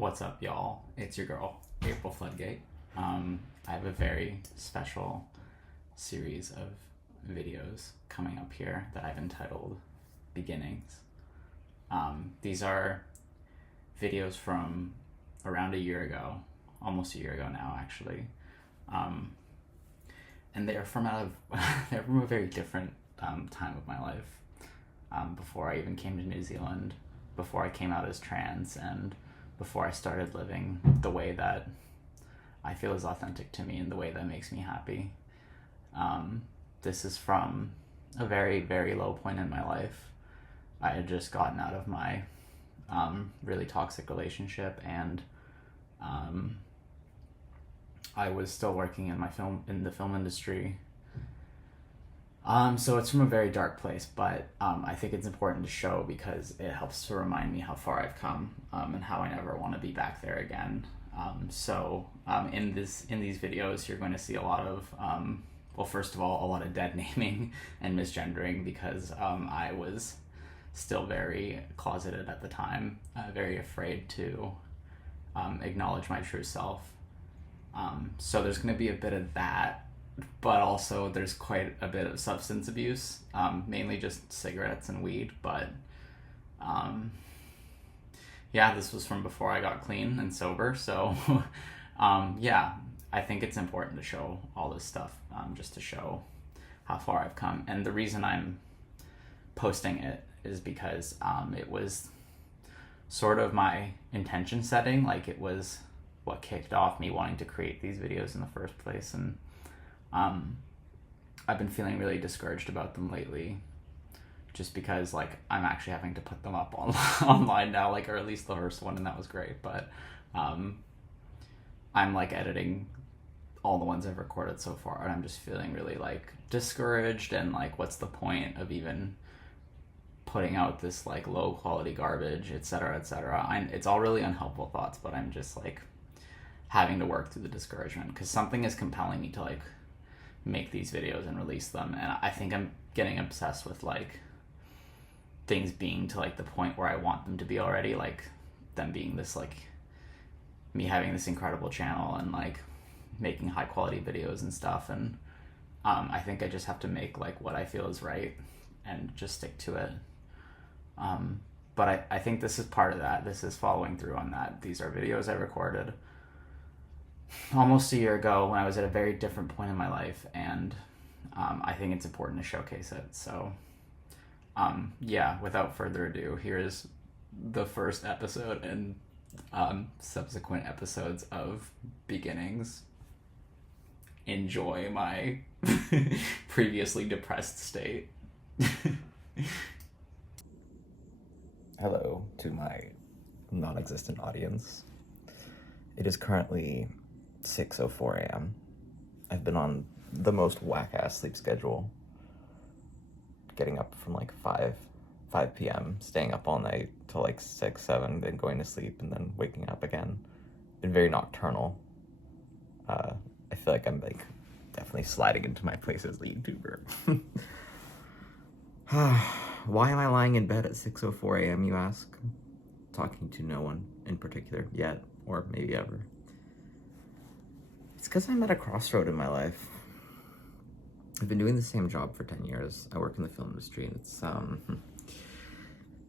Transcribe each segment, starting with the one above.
What's up, y'all? It's your girl, April Floodgate. I have a very special series of videos coming up here that I've entitled Beginnings. These are videos from around a year ago, almost a year ago now, actually. And they're from they're from a very different time of my life. Before I even came to New Zealand, before I came out as trans, and before I started living the way that I feel is authentic to me and the way that makes me happy. This is from a very, very low point in my life. I had just gotten out of my really toxic relationship, and I was still working in the film industry. So it's from a very dark place, but I think it's important to show because it helps to remind me how far I've come and how I never want to be back there again. In these videos, you're going to see a lot of, first of all, a lot of dead naming and misgendering because I was still very closeted at the time, very afraid to acknowledge my true self. So there's going to be a bit of that, but also there's quite a bit of substance abuse, mainly just cigarettes and weed. But this was from before I got clean and sober. So I think it's important to show all this stuff, just to show how far I've come. And the reason I'm posting it is because it was sort of my intention setting. Like, it was what kicked off me wanting to create these videos in the first place. And I've been feeling really discouraged about them lately, just because like I'm actually having to put them up online now, or at least the first one, and that was great. But I'm like editing all the ones I've recorded so far, and I'm just feeling really like discouraged, and like, what's the point of even putting out this like low quality garbage, etc., etc. It's all really unhelpful thoughts, but I'm just like having to work through the discouragement because something is compelling me to like make these videos and release them. And I think I'm getting obsessed with like things being to like the point where I want them to be already, like them being this, like me having this incredible channel and like making high quality videos and stuff. And I think I just have to make like what I feel is right and just stick to it. But I think this is part of that. This is following through on that. These are videos I recorded almost a year ago when I was at a very different point in my life, and I think it's important to showcase it. So without further ado, here is the first episode and subsequent episodes of Beginnings. Enjoy my previously depressed state. Hello to my non-existent audience. It is currently 6:04 a.m. I've been on the most whack-ass sleep schedule, getting up from like 5 p.m., staying up all night till like 6, 7, then going to sleep and then waking up again. Been very nocturnal. I feel like I'm like definitely sliding into my place as the YouTuber. Why am I lying in bed at 6:04 a.m., you ask? Talking to no one in particular yet, or maybe ever. It's because I'm at a crossroad in my life. I've been doing the same job for 10 years. I work in the film industry, and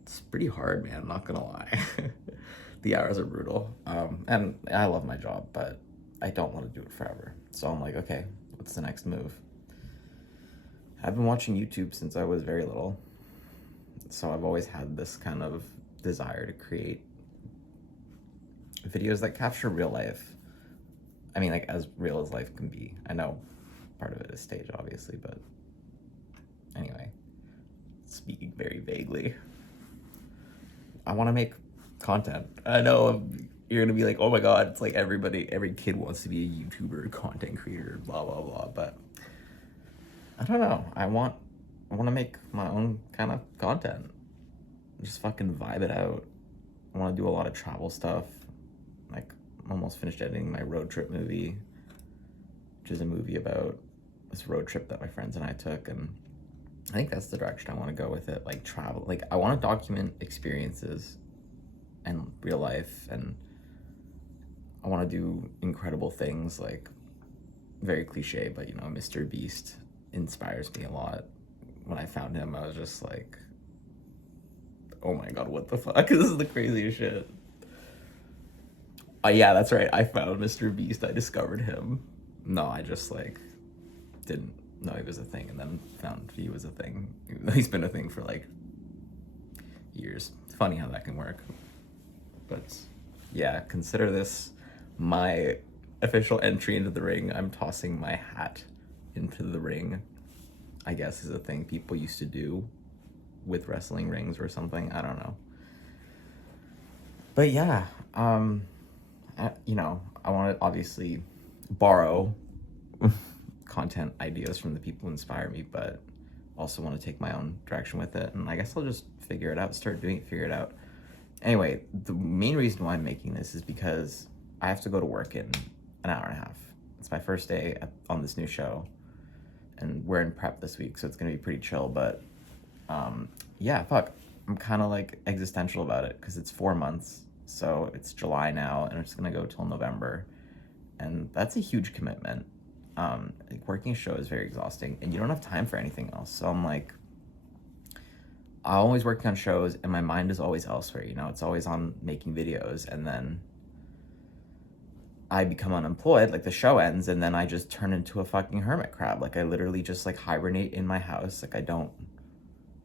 it's pretty hard, man, I'm not gonna lie. The hours are brutal. And I love my job, but I don't want to do it forever. So I'm like, okay, what's the next move? I've been watching YouTube since I was very little. So I've always had this kind of desire to create videos that capture real life. I mean, like, as real as life can be. I know part of it is stage, obviously, but anyway, speaking very vaguely, I want to make content. I know you're gonna be like, oh my god, it's like every kid wants to be a YouTuber, content creator, blah blah blah, but I don't know. I want to make my own kind of content. Just fucking vibe it out. I want to do a lot of travel stuff. Like, I'm almost finished editing my road trip movie, which is a movie about this road trip that my friends and I took, and I think that's the direction I want to go with it. Like, travel. Like, I want to document experiences and real life and I want to do incredible things, like, very cliche, but, you know, Mr. Beast inspires me a lot. When I found him, I was just like, oh my god, what the fuck? This is the craziest shit. Yeah, that's right. I found Mr. Beast. I discovered him. No, I just, like, didn't know he was a thing, and then found he was a thing. Even though he's been a thing for, like, years. It's funny how that can work. But, yeah, consider this my official entry into the ring. I'm tossing my hat into the ring, I guess, is a thing people used to do with wrestling rings or something. I don't know. But yeah, you know, I want to obviously borrow content ideas from the people who inspire me, but also want to take my own direction with it. And I guess I'll just figure it out, start doing it, figure it out. Anyway, the main reason why I'm making this is because I have to go to work in an hour and a half. It's my first day on this new show, and we're in prep this week, so it's gonna be pretty chill. But yeah, fuck, I'm kind of like existential about it because it's 4 months, so it's July now, and it's gonna go till November, and that's a huge commitment. Like, working a show is very exhausting, and you don't have time for anything else. So I'm like, I'm always working on shows, and my mind is always elsewhere. You know, it's always on making videos, and then I become unemployed, like the show ends, and then I just turn into a fucking hermit crab. Like, I literally just, like, hibernate in my house. Like, I don't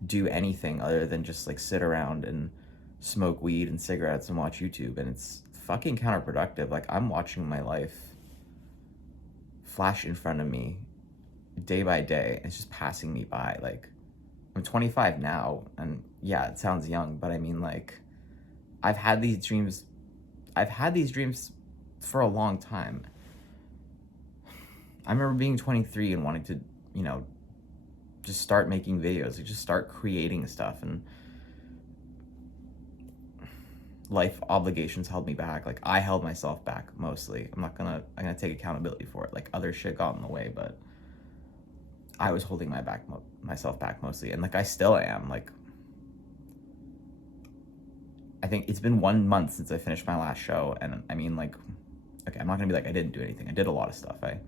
do anything other than just, like, sit around and smoke weed and cigarettes and watch YouTube, and it's fucking counterproductive. Like, I'm watching my life flash in front of me day by day. It's just passing me by. Like, I'm 25 now, and yeah, it sounds young, but I mean, like, I've had these dreams for a long time. I remember being 23 and wanting to, you know, just start making videos, like, just start creating stuff, and life obligations held me back. Like, I held myself back mostly. I'm gonna take accountability for it. Like, other shit got in the way, but I was holding myself back mostly, and, like, I still am. Like, I think it's been 1 month since I finished my last show, and I mean, like, okay, I'm not gonna be like I didn't do anything. I did a lot of stuff. I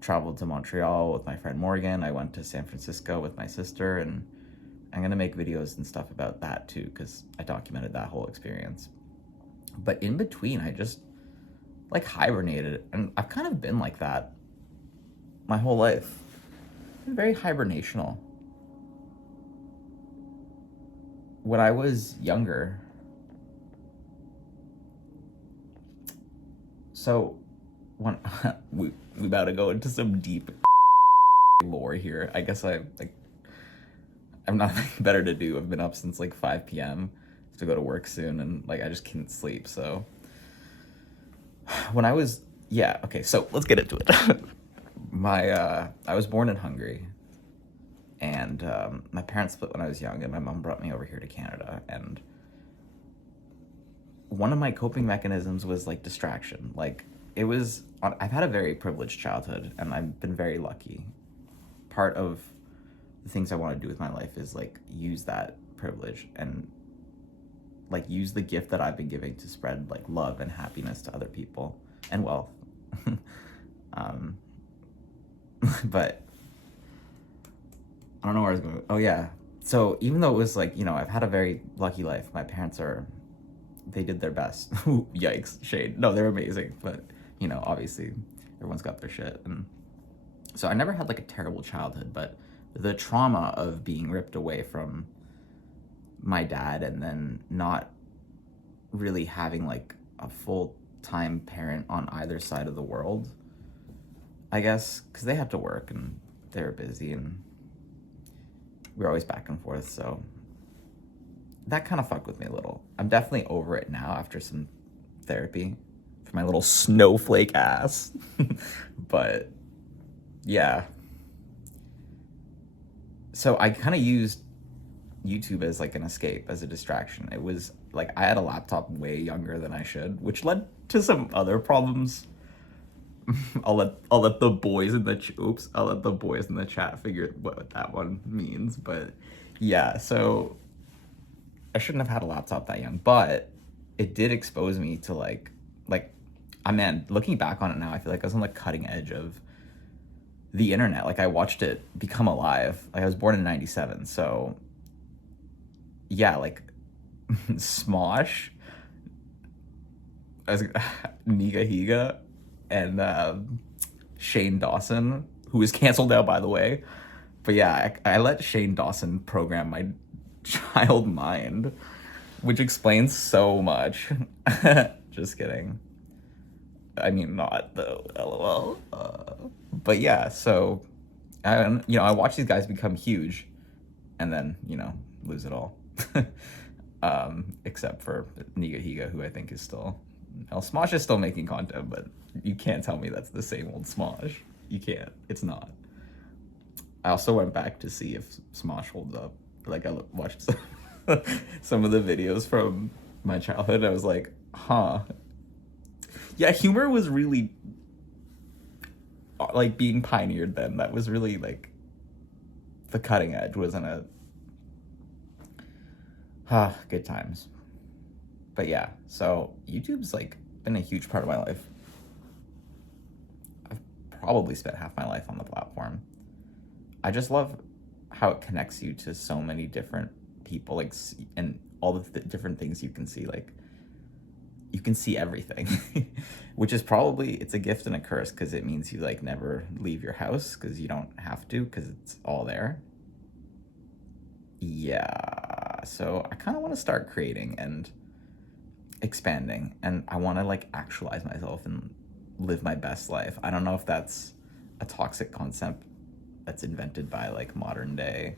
traveled to Montreal with my friend Morgan. I went to San Francisco with my sister, and I'm gonna make videos and stuff about that too, because I documented that whole experience. But in between, I just, like, hibernated, and I've kind of been like that my whole life. I've been very hibernational. When I was younger, so when we about to go into some deep lore here. I guess I'm nothing better to do. I've been up since like 5 p.m. to go to work soon, and, like, I just can't sleep. So when I was, yeah, okay, so let's get into it. I was born in Hungary, and my parents split when I was young, and my mom brought me over here to Canada, and one of my coping mechanisms was, like, distraction. Like, I've had a very privileged childhood, and I've been very lucky. Part of the things I want to do with my life is, like, use that privilege and, like, use the gift that I've been giving to spread, like, love and happiness to other people, and wealth. But I don't know where I was going. Oh yeah. So even though it was, like, you know, I've had a very lucky life. My parents they did their best. Yikes, shade. No, they're amazing, but, you know, obviously everyone's got their shit, and so I never had, like, a terrible childhood, but the trauma of being ripped away from my dad, and then not really having, like, a full-time parent on either side of the world, I guess, because they had to work, and they were busy, and we were always back and forth, so that kind of fucked with me a little. I'm definitely over it now after some therapy for my little snowflake ass. But yeah. So I kind of used YouTube as, like, an escape, as a distraction. It was like I had a laptop way younger than I should, which led to some other problems. I'll let the boys in the I'll let the boys in the chat figure what that one means. But yeah, so I shouldn't have had a laptop that young, but it did expose me to, like Man, looking back on it now, I feel like I was on the cutting edge of the internet. Like, I watched it become alive. Like, I was born in 97, so yeah, like Smosh, as Niga Higa, and Shane Dawson, who is canceled now, by the way. But yeah, I let Shane Dawson program my child mind, which explains so much. Just kidding. I mean, not though. LOL. But yeah, so I watch these guys become huge, and then lose it all. Except for Niga Higa, who I think is still. Well, Smosh is still making content, but you can't tell me that's the same old Smosh. You can't. It's not. I also went back to see if Smosh holds up. Like, I watched some of the videos from my childhood, and I was like, huh. Yeah, humor was really like being pioneered then. That was really like the cutting edge, wasn't it? Good times. But yeah, so YouTube's like been a huge part of my life. I've probably spent half my life on the platform. I just love how it connects you to so many different people, like, and all the different things you can see. Like, you can see everything, which is probably, it's a gift and a curse, because it means you like never leave your house because you don't have to, because it's all there. Yeah, so I kind of want to start creating and expanding, and I want to like actualize myself and live my best life. I don't know if that's a toxic concept that's invented by like modern day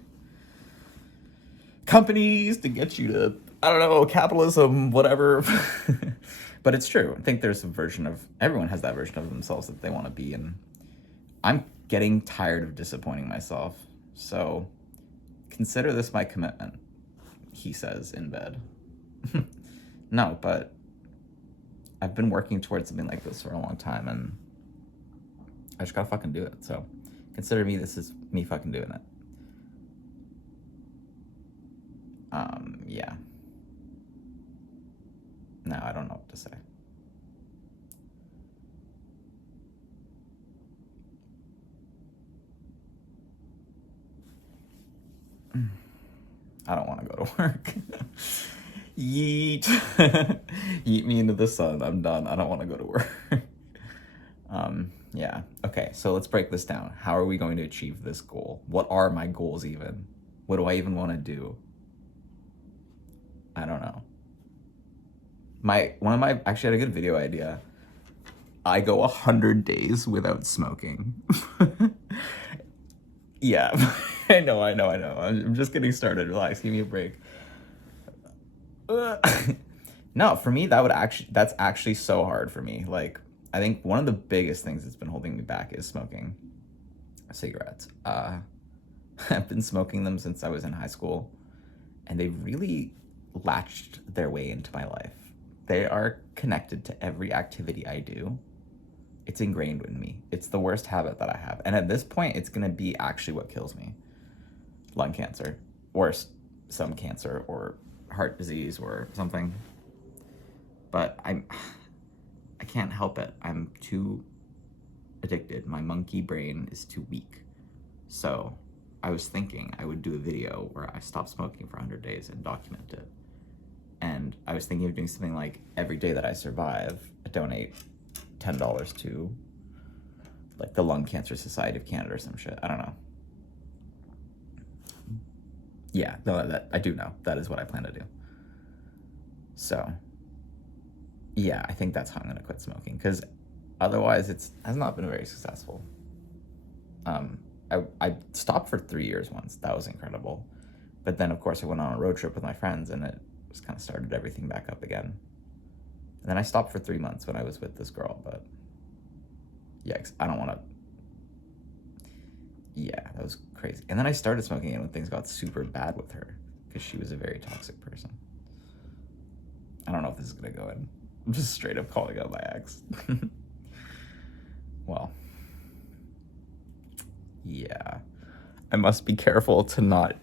companies to get you to, I don't know, capitalism, whatever. But it's true. I think there's a version of, everyone has that version of themselves that they want to be, and I'm getting tired of disappointing myself. So consider this my commitment, he says in bed. No, but I've been working towards something like this for a long time, and I just gotta fucking do it. So consider me, this is me fucking doing it. Yeah. No, I don't know what to say. I don't want to go to work. Yeet. Yeet me into the sun. I'm done. I don't want to go to work. Yeah. Okay, so let's break this down. How are we going to achieve this goal? What are my goals even? What do I even want to do? I don't know. Actually, I had a good video idea. I go 100 days without smoking. Yeah, I know. I'm just getting started. Relax, give me a break. No, for me, that's actually so hard for me. Like, I think one of the biggest things that's been holding me back is smoking cigarettes. I've been smoking them since I was in high school, and they really latched their way into my life. They are connected to every activity I do. It's ingrained in me. It's the worst habit that I have. And at this point, it's going to be actually what kills me. Lung cancer, or some cancer, or heart disease, or something. But I can't help it. I'm too addicted. My monkey brain is too weak. So I was thinking I would do a video where I stop smoking for 100 days and document it. And I was thinking of doing something like, every day that I survive, I donate $10 to like the Lung Cancer Society of Canada or some shit. I don't know. Yeah, no, that I do know. That is what I plan to do. So yeah, I think that's how I'm gonna quit smoking, because otherwise has not been very successful. I stopped for 3 years once. That was incredible. But then, of course, I went on a road trip with my friends, and it just kind of started everything back up again. And then I stopped for 3 months when I was with this girl, but yeah, I don't want to. Yeah, that was crazy. And then I started smoking again when things got super bad with her, because she was a very toxic person. I don't know if this is going to go in. I'm just straight up calling out my ex. Well, yeah. I must be careful to not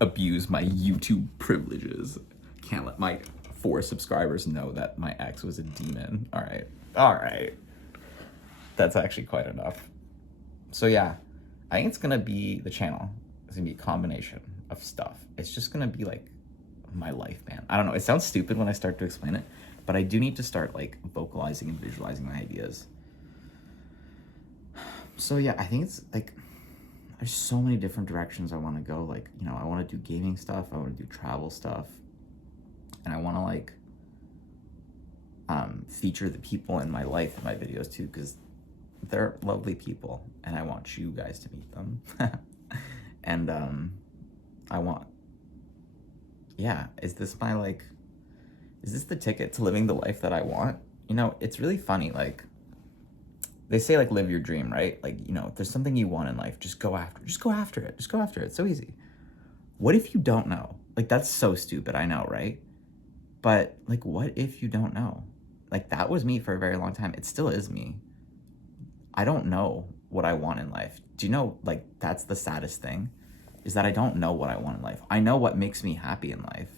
abuse my YouTube privileges. Can't let my 4 subscribers know that my ex was a demon. All right. That's actually quite enough. So yeah, I think it's gonna be the channel. It's gonna be a combination of stuff. It's just gonna be like my life, man. I don't know. It sounds stupid when I start to explain it, but I do need to start like vocalizing and visualizing my ideas. So yeah, I think it's like there's so many different directions I want to go. Like, you know, I want to do gaming stuff, I want to do travel stuff, and I want to like feature the people in my life in my videos too, because they're lovely people and I want you guys to meet them. And I want, yeah, is this the ticket to living the life that I want? You know, it's really funny, like they say like live your dream, right? Like, you know, if there's something you want in life, just go after it. It's so easy. What if you don't know? Like, that's so stupid, I know, right? But like, what if you don't know? Like, that was me for a very long time. It still is me. I don't know what I want in life. Do you know, like, that's the saddest thing, is that I don't know what I want in life. I know what makes me happy in life.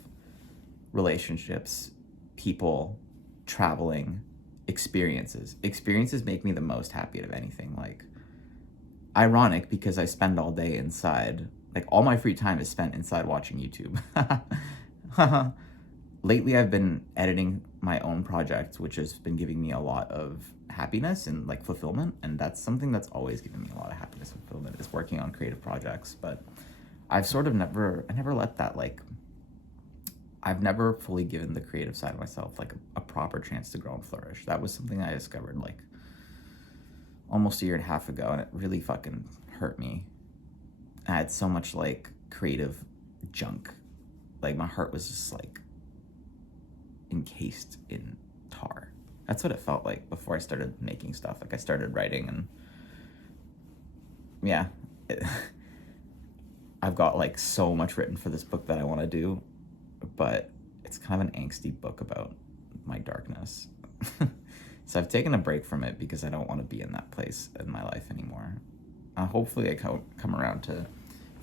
Relationships, people, traveling, experiences. Experiences make me the most happy out of anything. Like, ironic because I spend all day inside. Like, all my free time is spent inside watching YouTube. Lately, I've been editing my own project, which has been giving me a lot of happiness and like fulfillment. And that's something that's always given me a lot of happiness and fulfillment, is working on creative projects. But I've sort of never let that, like, I've never fully given the creative side of myself like a proper chance to grow and flourish. That was something I discovered like almost a year and a half ago, and it really fucking hurt me. I had so much like creative junk. Like, my heart was just like encased in tar. That's what it felt like before I started making stuff. Like, I started writing, and yeah, I've got like so much written for this book that I want to do, but it's kind of an angsty book about my darkness. So I've taken a break from it because I don't want to be in that place in my life anymore. Hopefully I come around to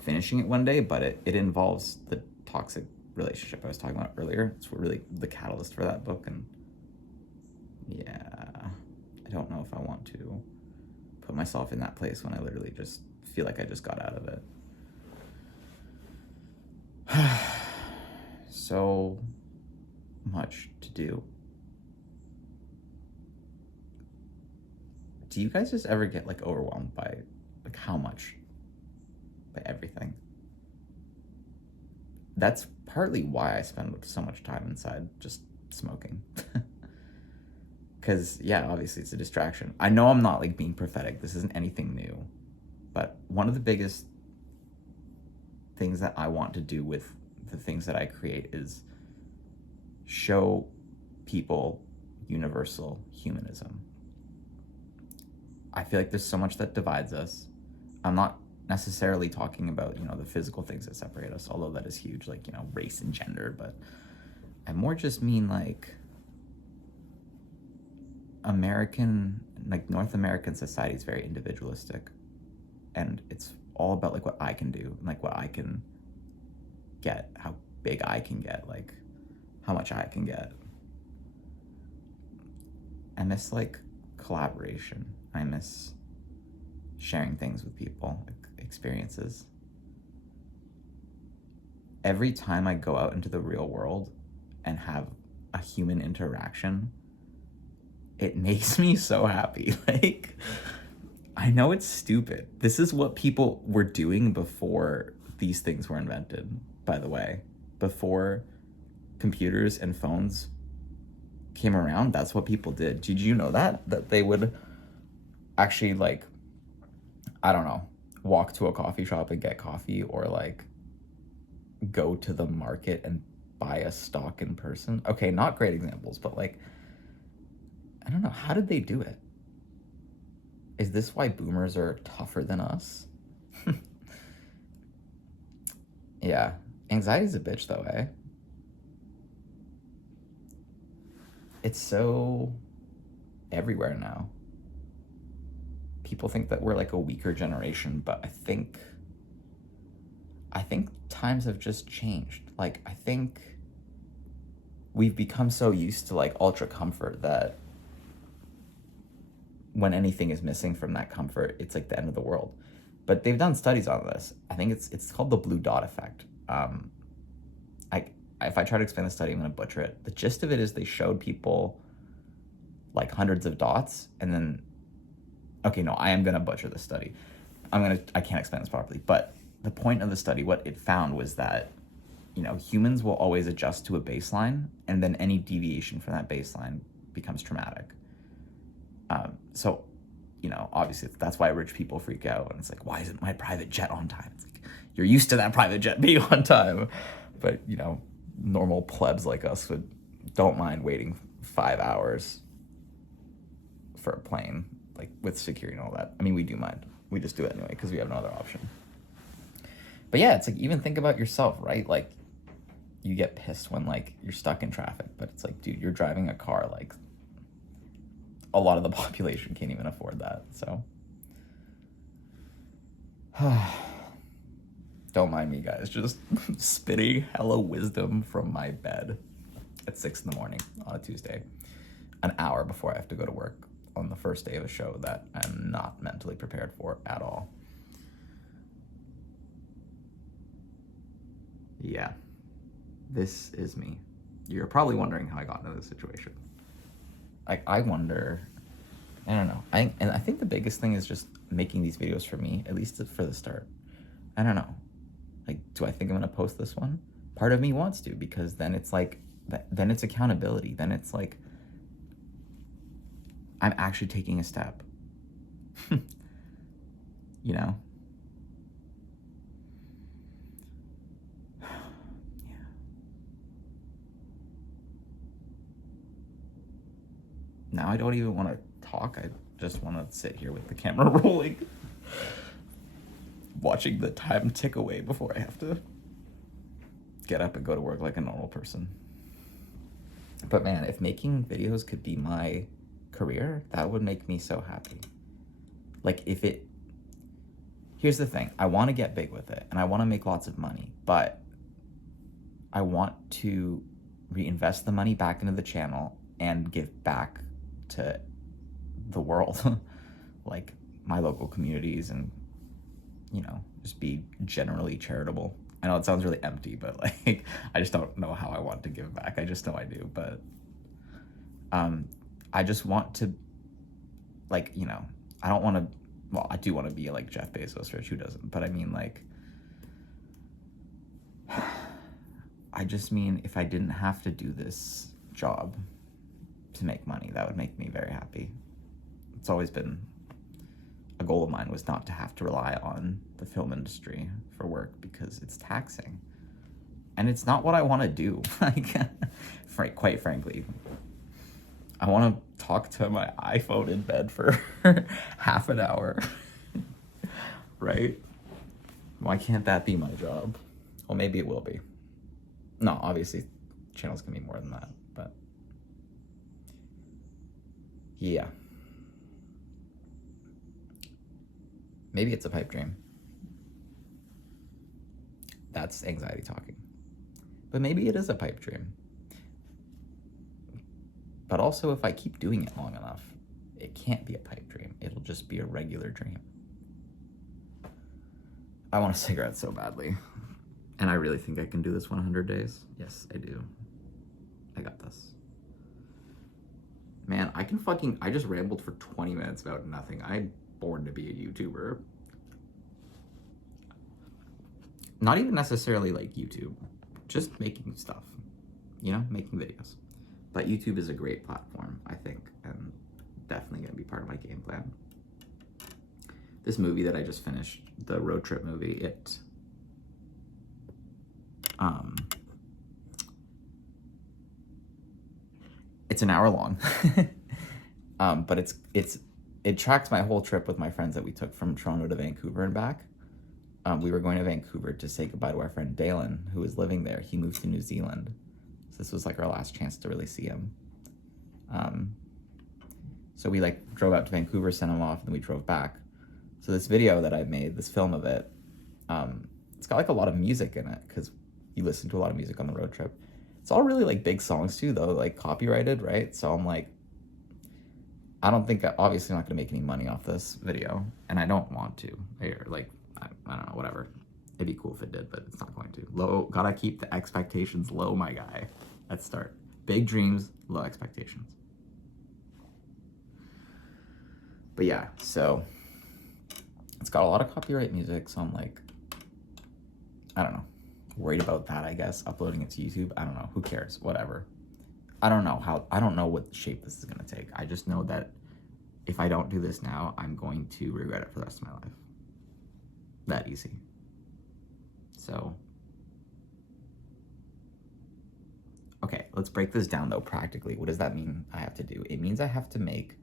finishing it one day, but it involves the toxic relationship I was talking about earlier. It's really the catalyst for that book, and yeah, I don't know if I want to put myself in that place when I literally just feel like I just got out of it. So much to do. Do you guys just ever get like overwhelmed by like how much? By everything? That's partly why I spend so much time inside just smoking. Because, yeah, obviously it's a distraction. I know I'm not like being prophetic. This isn't anything new. But one of the biggest things that I want to do with the things that I create is show people universal humanism. I feel like there's so much that divides us. I'm not necessarily talking about, you know, the physical things that separate us, although that is huge, like, you know, race and gender, but I more just mean like North American society is very individualistic, and it's all about like what I can do, like what I can get, how big I can get, like how much I can get. I miss like collaboration. I miss sharing things with people, like experiences. Every time I go out into the real world and have a human interaction, it makes me so happy. Like, I know it's stupid. This is what people were doing before these things were invented, by the way. Before computers and phones came around, that's what people did. Did you know that? That they would actually, like, I don't know, walk to a coffee shop and get coffee, or like go to the market and buy a stock in person. Okay, not great examples, but like, I don't know, how did they do it? Is this why boomers are tougher than us? Yeah, anxiety's a bitch though, eh? It's so everywhere now. People think that we're like a weaker generation, but I think times have just changed. Like, I think we've become so used to like ultra comfort that when anything is missing from that comfort, it's like the end of the world. But they've done studies on this. I think it's called the blue dot effect. If I try to explain the study, I'm going to butcher it. The gist of it is they showed people like hundreds of dots, and then, okay, no, I am going to butcher the study. I can't explain this properly, but the point of the study, what it found was that, you know, humans will always adjust to a baseline, and then any deviation from that baseline becomes traumatic. So, you know, obviously that's why rich people freak out, and it's like, why isn't my private jet on time? It's like, you're used to that private jet being on time, but, you know, normal plebs like us don't mind waiting 5 hours for a plane, like with security and all that. I mean, we do mind. We just do it anyway because we have no other option. But yeah, it's like, even think about yourself, right? Like, you get pissed when like you're stuck in traffic, but it's like, dude, you're driving a car. Like, a lot of the population can't even afford that. So don't mind me, guys, just spitting hella wisdom from my bed at 6 in the morning on a Tuesday, an hour before I have to go to work on the first day of a show that I'm not mentally prepared for at all. Yeah, this is me. You're probably wondering how I got into this situation. Like, I wonder, I don't know. I think the biggest thing is just making these videos for me, at least for the start. I don't know. Like, do I think I'm gonna post this one? Part of me wants to, because then it's like, then it's accountability. Then it's like, I'm actually taking a step. You know? Yeah. Now I don't even want to talk. I just want to sit here with the camera rolling, watching the time tick away before I have to get up and go to work like a normal person. But man, if making videos could be my career, that would make me so happy. Like, here's the thing, I want to get big with it and I want to make lots of money, but I want to reinvest the money back into the channel and give back to the world, like my local communities, and, you know, just be generally charitable. I know it sounds really empty, but like, I just don't know how I want to give back. I just know I do, but I just want to, like, you know, I don't want to, well, I do want to be like Jeff Bezos, rich, who doesn't? But I mean, like, I just mean, if I didn't have to do this job to make money, that would make me very happy. It's always been a goal of mine, was not to have to rely on the film industry for work, because it's taxing. And it's not what I want to do. Like, quite frankly, I want to talk to my iPhone in bed for half an hour. Right? Why can't that be my job? Well, maybe it will be. No, obviously, channels can be more than that, but yeah. Maybe it's a pipe dream. That's anxiety talking. But maybe it is a pipe dream. But also, if I keep doing it long enough, it can't be a pipe dream. It'll just be a regular dream. I want a cigarette so badly. And I really think I can do this 100 days. Yes, I do. I got this. Man, I just rambled for 20 minutes about nothing. I'm born to be a YouTuber. Not even necessarily like YouTube, just making stuff, you know, making videos. But YouTube is a great platform, I think, and definitely going to be part of my game plan. This movie that I just finished, the road trip movie, it's an hour long, but it tracks my whole trip with my friends that we took from Toronto to Vancouver and back. We were going to Vancouver to say goodbye to our friend Dalen, who was living there. He moved to New Zealand. So this was like our last chance to really see him. So we like drove out to Vancouver, sent him off, and then we drove back. So this video that I made, this film of it, it's got like a lot of music in it, because you listen to a lot of music on the road trip. It's all really like big songs too, though, like copyrighted, right? So I'm like, I don't think, obviously I'm not gonna make any money off this video, and I don't want to. Or like, I don't know, whatever. It'd be cool if it did, but it's not going to. Low, gotta keep the expectations low, my guy. Let's start. Big dreams, low expectations. But yeah, so it's got a lot of copyright music, so I'm like, I don't know, worried about that, I guess, uploading it to YouTube. I don't know, who cares, whatever. I don't know what shape this is gonna take. I just know that if I don't do this now, I'm going to regret it for the rest of my life. That easy. So, okay, let's break this down though practically. What does that mean I have to do? It means I have to make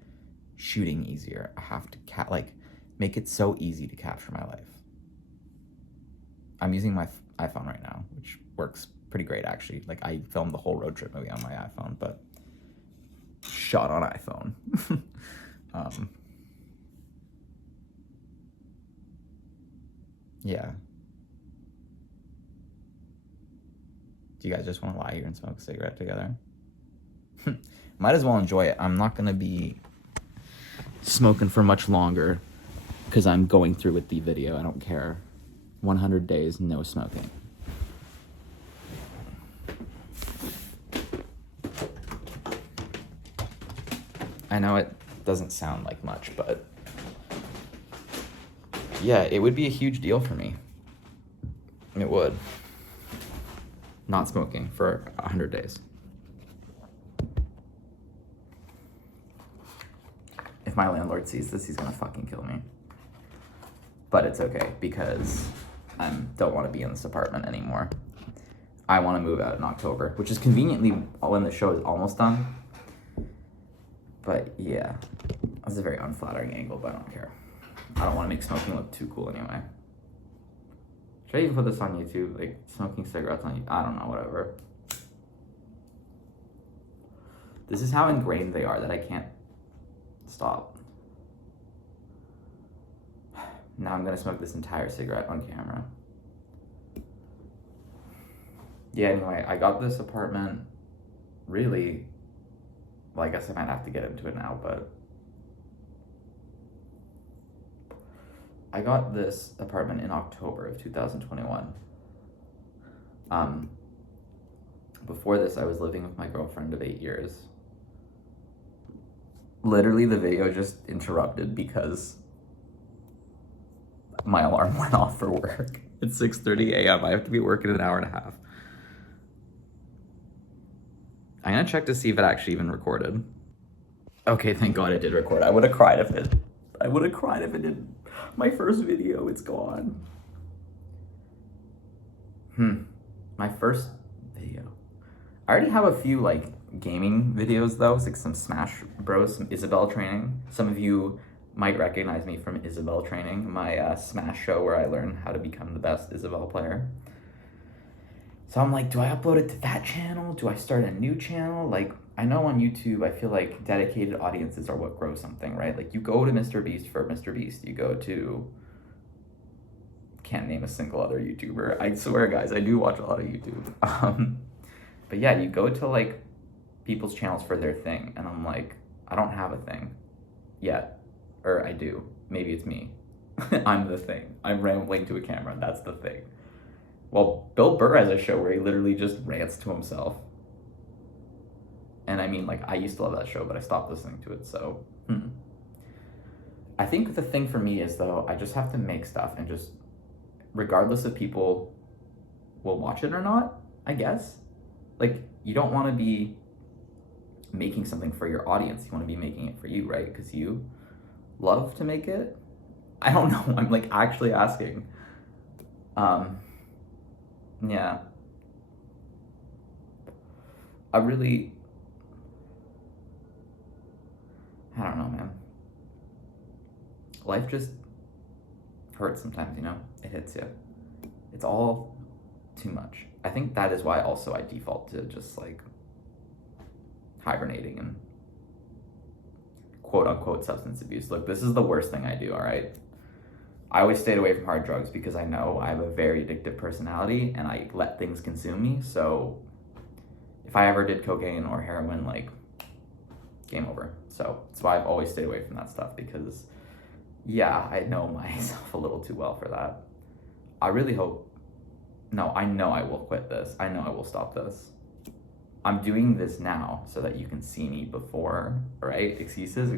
shooting easier. I have to make it so easy to capture my life. I'm using my iPhone right now, which works pretty great actually. Like I filmed the whole road trip movie on my iPhone, but shot on iPhone. Yeah. Do you guys just want to lie here and smoke a cigarette together? Might as well enjoy it. I'm not gonna be smoking for much longer because I'm going through with the video. I don't care. 100 days, no smoking. I know it doesn't sound like much, but yeah, it would be a huge deal for me. It would. Not smoking for 100 days. If my landlord sees this, he's gonna fucking kill me. But it's okay, because I don't want to be in this apartment anymore. I want to move out in October, which is conveniently when the show is almost done. But yeah, that's a very unflattering angle, but I don't care. I don't want to make smoking look too cool anyway. Should I even put this on YouTube? Like, smoking cigarettes on YouTube? I don't know, whatever. This is how ingrained they are that I can't stop. Now I'm gonna smoke this entire cigarette on camera. Yeah, anyway, I got this apartment really, well, I guess I might have to get into it now, but I got this apartment in October of 2021. Before this, I was living with my girlfriend of 8 years. Literally, the video just interrupted because my alarm went off for work. It's 6:30 a.m. I have to be working an hour and a half. I'm gonna check to see if it actually even recorded. Okay, thank God it did record. I would have cried if it didn't. My first video, it's gone. My first video. I already have a few like gaming videos though, like some Smash Bros, some Isabelle training. Some of you might recognize me from Isabelle training, my Smash show where I learn how to become the best Isabelle player. So I'm like, do I upload it to that channel? Do I start a new channel? Like, I know on YouTube, I feel like dedicated audiences are what grow something, right? Like, you go to Mr. Beast for Mr. Beast. You go to, can't name a single other YouTuber. I swear, guys, I do watch a lot of YouTube. But yeah, you go to, like, people's channels for their thing. And I'm like, I don't have a thing yet. Or I do. Maybe it's me. I'm the thing. I'm rambling to a camera. That's the thing. Well, Bill Burr has a show where he literally just rants to himself. And I mean, like, I used to love that show, but I stopped listening to it, so, I think the thing for me is, though, I just have to make stuff and just, regardless if people will watch it or not, I guess. Like, you don't want to be making something for your audience. You want to be making it for you, right? Because you love to make it. I don't know. I'm, like, actually asking. Yeah. I don't know, man. Life just hurts sometimes, you know? It hits you. It's all too much. I think that is why also I default to just, like, hibernating and quote-unquote substance abuse. Look, this is the worst thing I do, all right? I always stayed away from hard drugs because I know I have a very addictive personality and I let things consume me, so if I ever did cocaine or heroin, like, game over. So that's why I've always stayed away from that stuff, because yeah, I know myself a little too well for that. I really hope, no, I know I will quit this. I know I will stop this. I'm doing this now so that you can see me before, right? Excuses.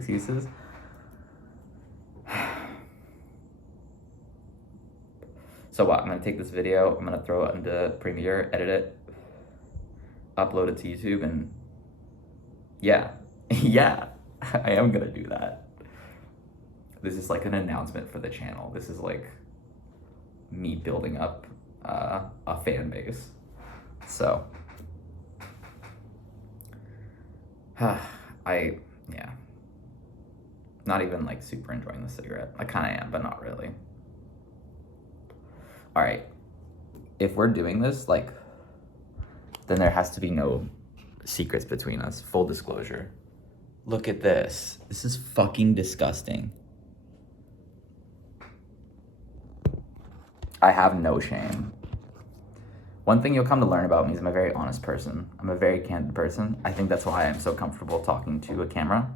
So what, I'm gonna take this video, I'm gonna throw it into Premiere, edit it, upload it to YouTube, and yeah, yeah, I am gonna do that. This is like an announcement for the channel. This is like me building up a fan base. So, yeah, not even like super enjoying the cigarette. I kind of am, but not really. All right, if we're doing this, like, then there has to be no secrets between us. Full disclosure. Look at this. This is fucking disgusting. I have no shame. One thing you'll come to learn about me is I'm a very honest person. I'm a very candid person. I think that's why I'm so comfortable talking to a camera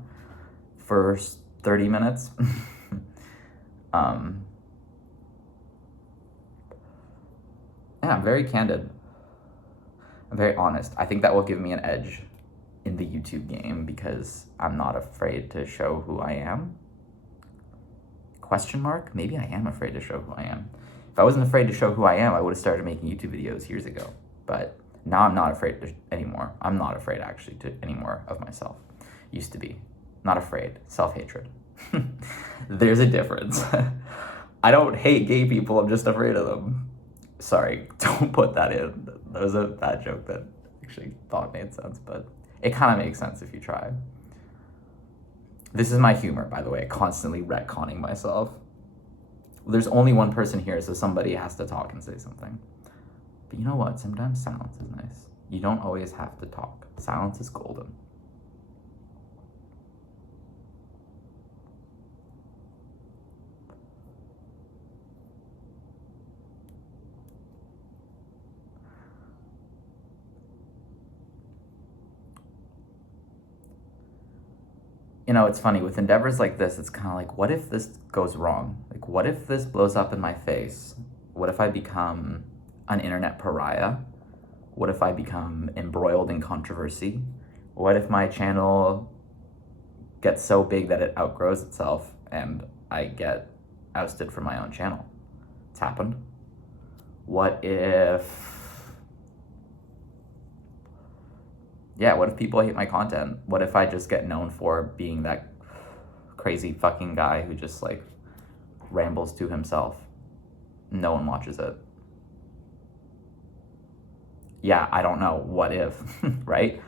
for 30 minutes. Yeah, I'm very candid. I'm very honest. I think that will give me an edge in the YouTube game because I'm not afraid to show who I am. Question mark? Maybe I am afraid to show who I am. If I wasn't afraid to show who I am, I would have started making YouTube videos years ago. But now I'm not afraid anymore. I'm not afraid actually anymore of myself. Used to be. Not afraid. Self-hatred. There's a difference. I don't hate gay people. I'm just afraid of them. Sorry, don't put that in. That was a bad joke that actually thought made sense, but it kind of makes sense if you try. This is my humor, by the way, constantly retconning myself. There's only one person here, so somebody has to talk and say something. But you know what? Sometimes silence is nice. You don't always have to talk. Silence is golden. You know, it's funny, with endeavors like this, it's kind of like, what if this goes wrong? Like, what if this blows up in my face? What if I become an internet pariah? What if I become embroiled in controversy? What if my channel gets so big that it outgrows itself and I get ousted from my own channel? It's happened. What if... Yeah, what if people hate my content? What if I just get known for being that crazy fucking guy who just like rambles to himself? No one watches it. Yeah, I don't know. What if, right?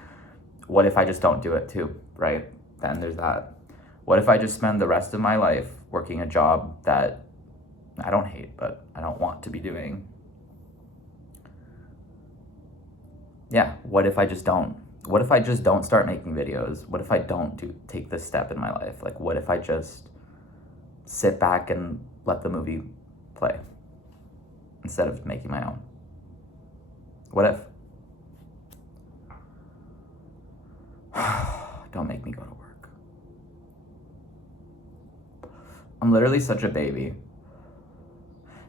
What if I just don't do it too, right? Then there's that. What if I just spend the rest of my life working a job that I don't hate, but I don't want to be doing? Yeah, what if I just don't? What if I just don't start making videos? What if I don't take this step in my life? Like, what if I just sit back and let the movie play instead of making my own? What if? Don't make me go to work. I'm literally such a baby.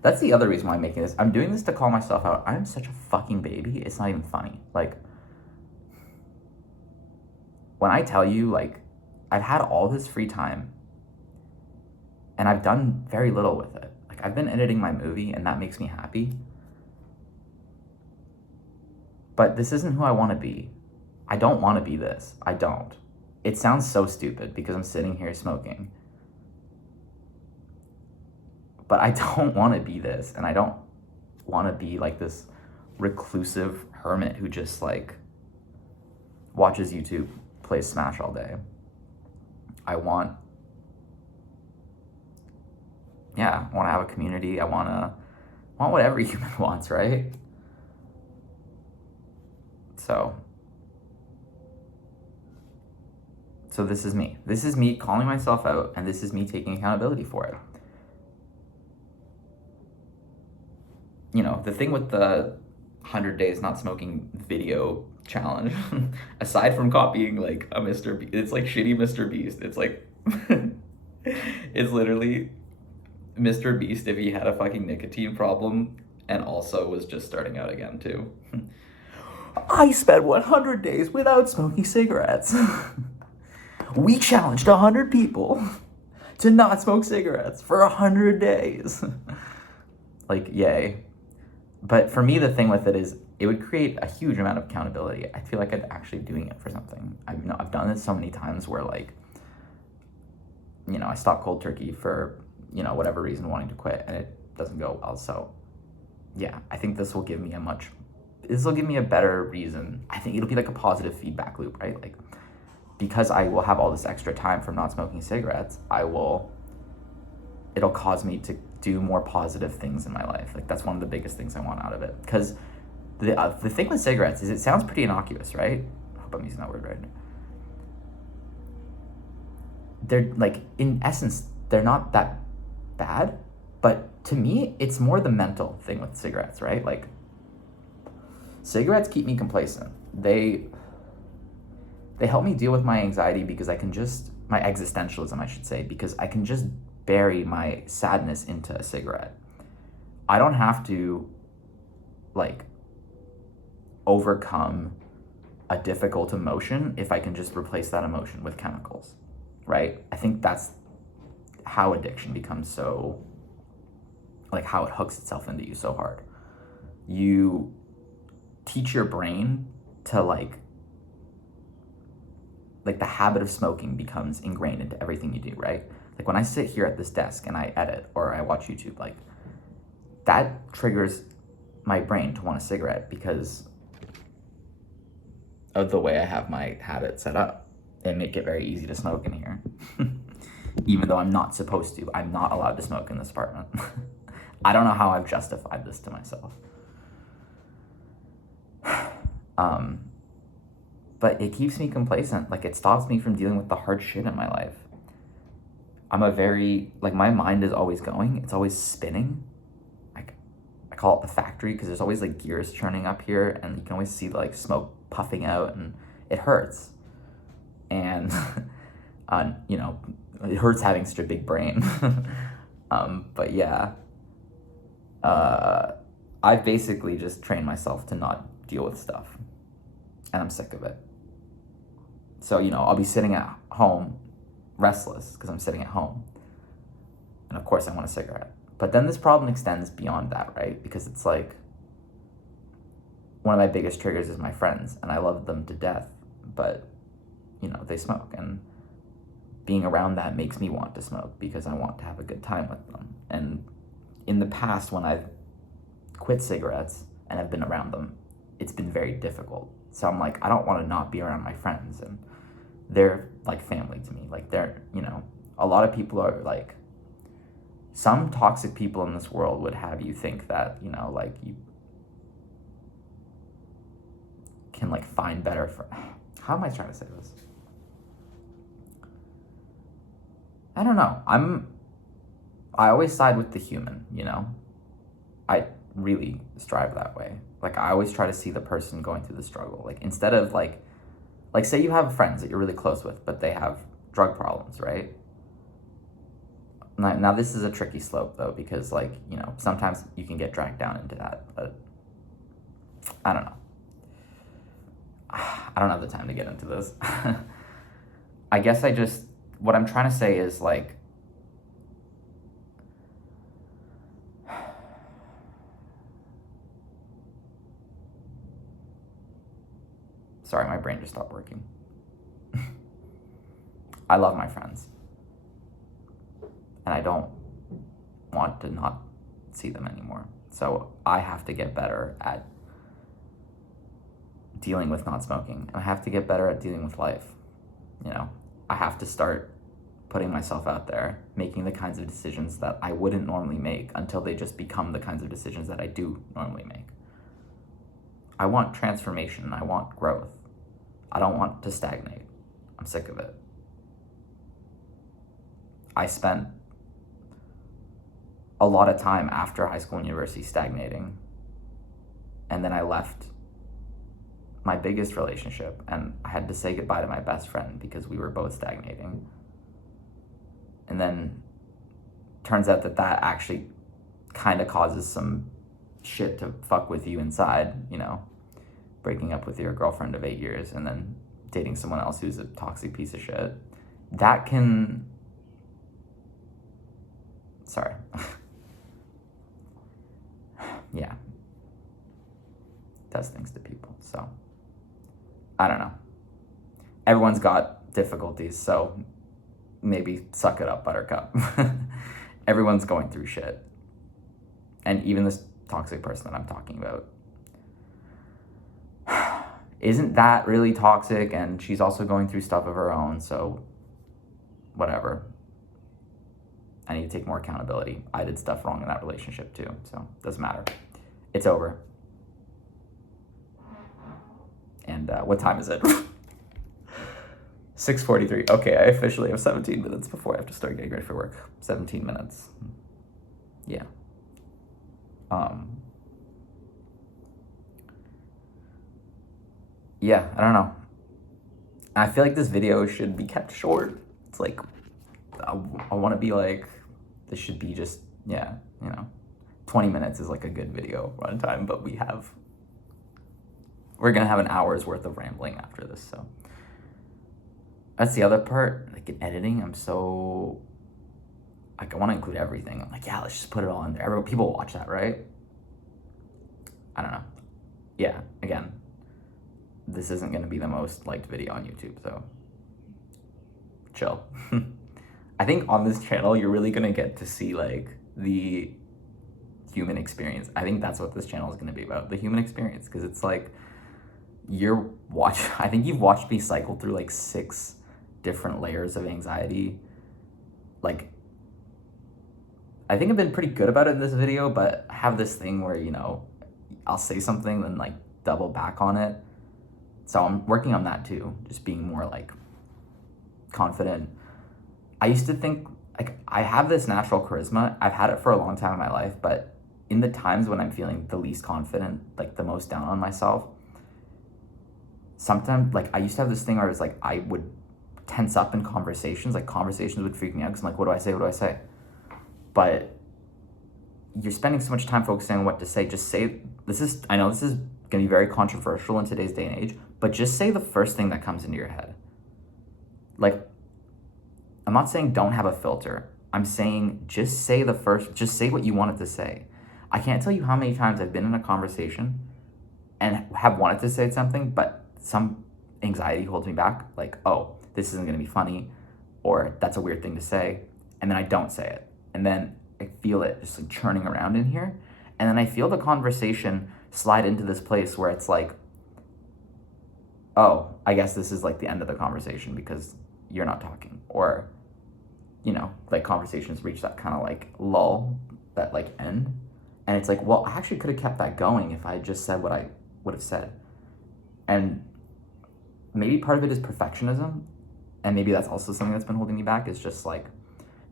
That's the other reason why I'm making this. I'm doing this to call myself out. I'm such a fucking baby. It's not even funny. Like, when I tell you, like, I've had all this free time and I've done very little with it. Like, I've been editing my movie and that makes me happy. But this isn't who I want to be. I don't want to be this. I don't. It sounds so stupid because I'm sitting here smoking. But I don't want to be this, and I don't want to be like this reclusive hermit who just like watches YouTube, plays Smash all day. I want to have a community. I want what every human wants, right? So this is me. This is me calling myself out, and this is me taking accountability for it. You know, the thing with the 100 days not smoking video challenge. Aside from copying like a Mr. Beast, it's like shitty Mr. Beast. It's like it's literally Mr. Beast if he had a fucking nicotine problem and also was just starting out again too. I spent 100 days without smoking cigarettes. We challenged 100 people to not smoke cigarettes for 100 days. Like, yay. But for me, the thing with it is it would create a huge amount of accountability. I feel like I'm actually doing it for something. I've done this so many times where, like, you know, I stop cold turkey for, you know, whatever reason, wanting to quit, and it doesn't go well. So, yeah, I think this will give me a better reason. I think it'll be like a positive feedback loop, right? Like, because I will have all this extra time from not smoking cigarettes, it'll cause me to do more positive things in my life. Like, that's one of the biggest things I want out of it. Because the thing with cigarettes is it sounds pretty innocuous, right? I hope I'm using that word right. They're, like, in essence, they're not that bad. But to me, it's more the mental thing with cigarettes, right? Like, cigarettes keep me complacent. They help me deal with my anxiety because my existentialism, I should say, because I can just bury my sadness into a cigarette. I don't have to, like, overcome a difficult emotion if I can just replace that emotion with chemicals, right? I think that's how addiction becomes so, like, how it hooks itself into you so hard. You teach your brain to, like the habit of smoking becomes ingrained into everything you do, right? Like, when I sit here at this desk and I edit or I watch YouTube, like, that triggers my brain to want a cigarette because of the way I have my habit set up and make it very easy to smoke in here. Even though I'm not supposed to. I'm not allowed to smoke in this apartment. I don't know how I've justified this to myself. But it keeps me complacent. Like, it stops me from dealing with the hard shit in my life. My mind is always going. It's always spinning. Like, I call it the factory because there's always, like, gears churning up here, and you can always see, like, smoke puffing out, and it hurts. And, you know, it hurts having such a big brain. But yeah, I've basically just trained myself to not deal with stuff, and I'm sick of it. So, you know, I'll be sitting at home restless because I'm sitting at home, and of course I want a cigarette. But then this problem extends beyond that, right? Because it's like, one of my biggest triggers is my friends, and I love them to death, but, you know, they smoke, and being around that makes me want to smoke because I want to have a good time with them. And in the past, when I've quit cigarettes and have been around them, it's been very difficult. So I'm like, I don't want to not be around my friends, and they're like family to me. Like, they're, you know, a lot of people are like, some toxic people in this world would have you think that, you know, like, you can, like, find better for, how am I trying to say this? I don't know. I always side with the human, you know? I really strive that way. Like, I always try to see the person going through the struggle. Like, instead of, like say you have friends that you're really close with, but they have drug problems, right? Now this is a tricky slope, though, because, like, you know, sometimes you can get dragged down into that, but I don't know. I don't have the time to get into this. I guess what I'm trying to say is, like, sorry, my brain just stopped working. I love my friends, and I don't want to not see them anymore. So I have to get better at dealing with not smoking, and I have to get better at dealing with life. You know, I have to start putting myself out there, making the kinds of decisions that I wouldn't normally make until they just become the kinds of decisions that I do normally make. I want transformation. I want growth. I don't want to stagnate. I'm sick of it. I spent a lot of time after high school and university stagnating. And then I left my biggest relationship, and I had to say goodbye to my best friend because we were both stagnating. And then turns out that actually kind of causes some shit to fuck with you inside, you know, breaking up with your girlfriend of 8 years and then dating someone else who's a toxic piece of shit. That can... Sorry. Yeah. Does things to people, so... I don't know. Everyone's got difficulties, so maybe suck it up, buttercup. Everyone's going through shit. And even this toxic person that I'm talking about isn't that really toxic, and she's also going through stuff of her own, so whatever. I need to take more accountability. I did stuff wrong in that relationship too, so it doesn't matter. It's over. And what time is it? 6:43. Okay, I officially have 17 minutes before I have to start getting ready for work. 17 minutes. Yeah. Yeah, I don't know. I feel like this video should be kept short. It's like, I want to be like, this should be just, yeah, you know, 20 minutes is like a good video runtime, but we're going to have an hour's worth of rambling after this, so. That's the other part, like in editing, I'm so, like I want to include everything. I'm like, yeah, let's just put it all in there. People watch that, right? I don't know. Yeah, again, this isn't going to be the most liked video on YouTube, so chill. I think on this channel, you're really going to get to see like the human experience. I think that's what this channel is going to be about, the human experience, because it's like I think you've watched me cycle through like 6 different layers of anxiety. Like, I think I've been pretty good about it in this video, but I have this thing where, you know, I'll say something then like double back on it. So I'm working on that too, just being more like confident. I used to think like I have this natural charisma. I've had it for a long time in my life, but in the times when I'm feeling the least confident, like the most down on myself, sometimes like I used to have this thing where I was like, I would tense up in conversations, like conversations would freak me out because I'm like, what do I say? What do I say? But you're spending so much time focusing on what to say. Just say, I know this is going to be very controversial in today's day and age, but just say the first thing that comes into your head. Like, I'm not saying don't have a filter. I'm saying just say what you wanted to say. I can't tell you how many times I've been in a conversation and have wanted to say something, but some anxiety holds me back. Like, oh, this isn't going to be funny, or that's a weird thing to say. And then I don't say it. And then I feel it just like churning around in here. And then I feel the conversation slide into this place where it's like, oh, I guess this is like the end of the conversation because you're not talking. Or, you know, like conversations reach that kind of like lull, that like end. And it's like, well, I actually could have kept that going if I had just said what I would have said. And maybe part of it is perfectionism. And maybe that's also something that's been holding me back, is just like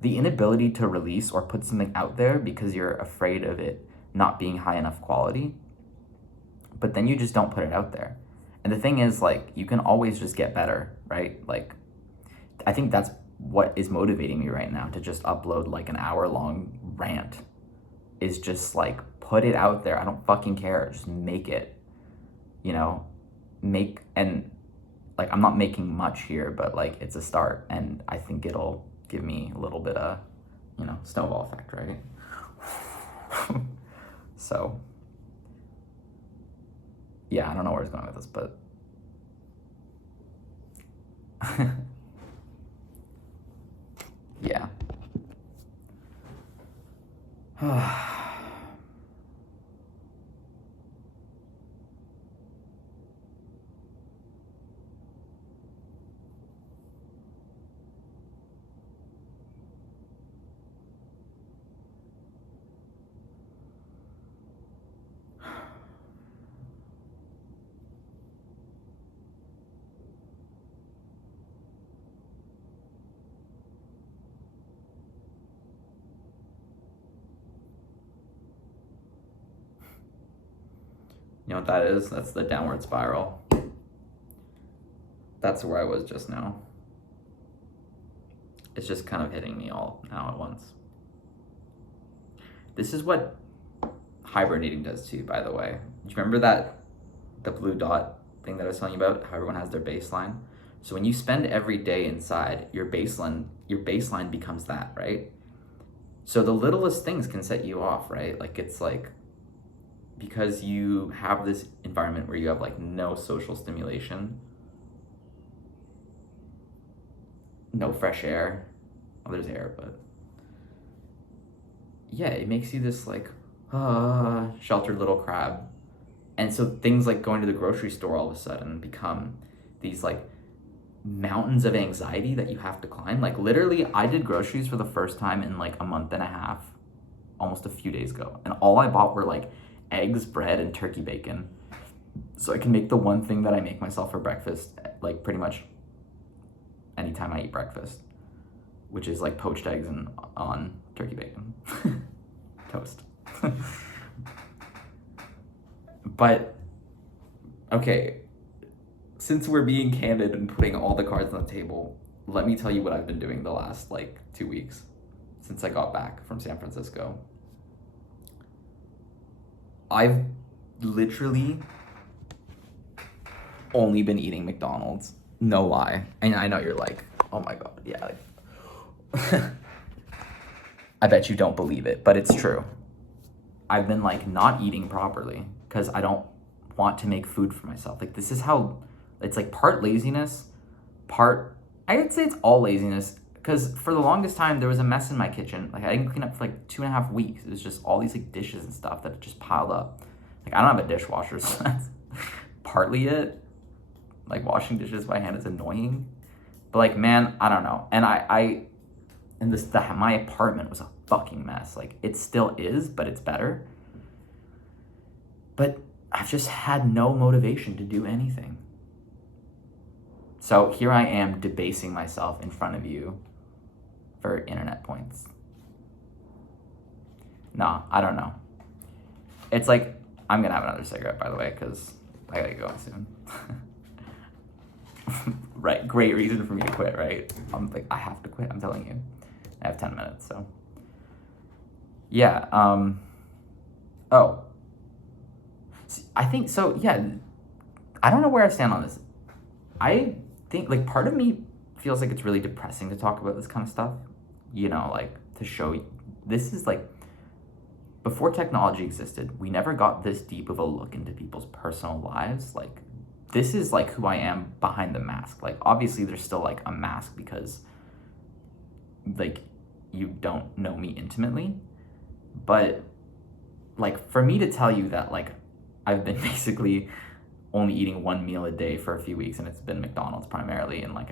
the inability to release or put something out there because you're afraid of it not being high enough quality. But then you just don't put it out there. And the thing is, like, you can always just get better, right? Like, I think that's what is motivating me right now to just upload like an hour-long rant, is just like, put it out there. I don't fucking care. Just make it, you know, and like, I'm not making much here, but like, it's a start. And I think it'll give me a little bit of, you know, snowball effect, right? So, yeah, I don't know where it's going with this, but yeah. You know what that is? That's the downward spiral. That's where I was just now. It's just kind of hitting me all now at once. This is what hibernating does too, by the way. Do you remember the blue dot thing that I was telling you about? How everyone has their baseline? So when you spend every day inside, your baseline becomes that, right? So the littlest things can set you off, right? Like it's like, because you have this environment where you have like no social stimulation, no fresh air. Well, there's air, but yeah, it makes you this like sheltered little crab. And so things like going to the grocery store all of a sudden become these like mountains of anxiety that you have to climb. Like literally, I did groceries for the first time in like a month and a half, almost a few days ago. And all I bought were like eggs, bread, and turkey bacon. So I can make the one thing that I make myself for breakfast, like pretty much anytime I eat breakfast, which is like poached eggs and on turkey bacon. Toast. But, okay, since we're being candid and putting all the cards on the table, let me tell you what I've been doing the last, like, 2 weeks since I got back from San Francisco. I've literally only been eating McDonald's. No lie. And I know you're like, oh my God, yeah. Like, I bet you don't believe it, but it's true. I've been like not eating properly because I don't want to make food for myself. Like this is how, it's like part laziness, part, I would say it's all laziness, because for the longest time there was a mess in my kitchen. Like I didn't clean up for like 2.5 weeks. It was just all these like dishes and stuff that just piled up. Like I don't have a dishwasher, so that's partly it. Like washing dishes by hand is annoying. But like, man, I don't know. And my apartment was a fucking mess. Like it still is, but it's better. But I've just had no motivation to do anything. So here I am debasing myself in front of you for internet points. Nah, I don't know. It's like, I'm gonna have another cigarette, by the way, because I gotta go soon. Right, great reason for me to quit, right? I'm like, I have to quit, I'm telling you. I have 10 minutes, so. Yeah, I think, so, yeah, I don't know where I stand on this. I think, like, part of me feels like it's really depressing to talk about this kind of stuff. You know, like, to show you, this is, like, before technology existed, we never got this deep of a look into people's personal lives. Like, this is, like, who I am behind the mask. Like, obviously, there's still, like, a mask because, like, you don't know me intimately. But, like, for me to tell you that, like, I've been basically only eating one meal a day for a few weeks, and it's been McDonald's primarily, and, like,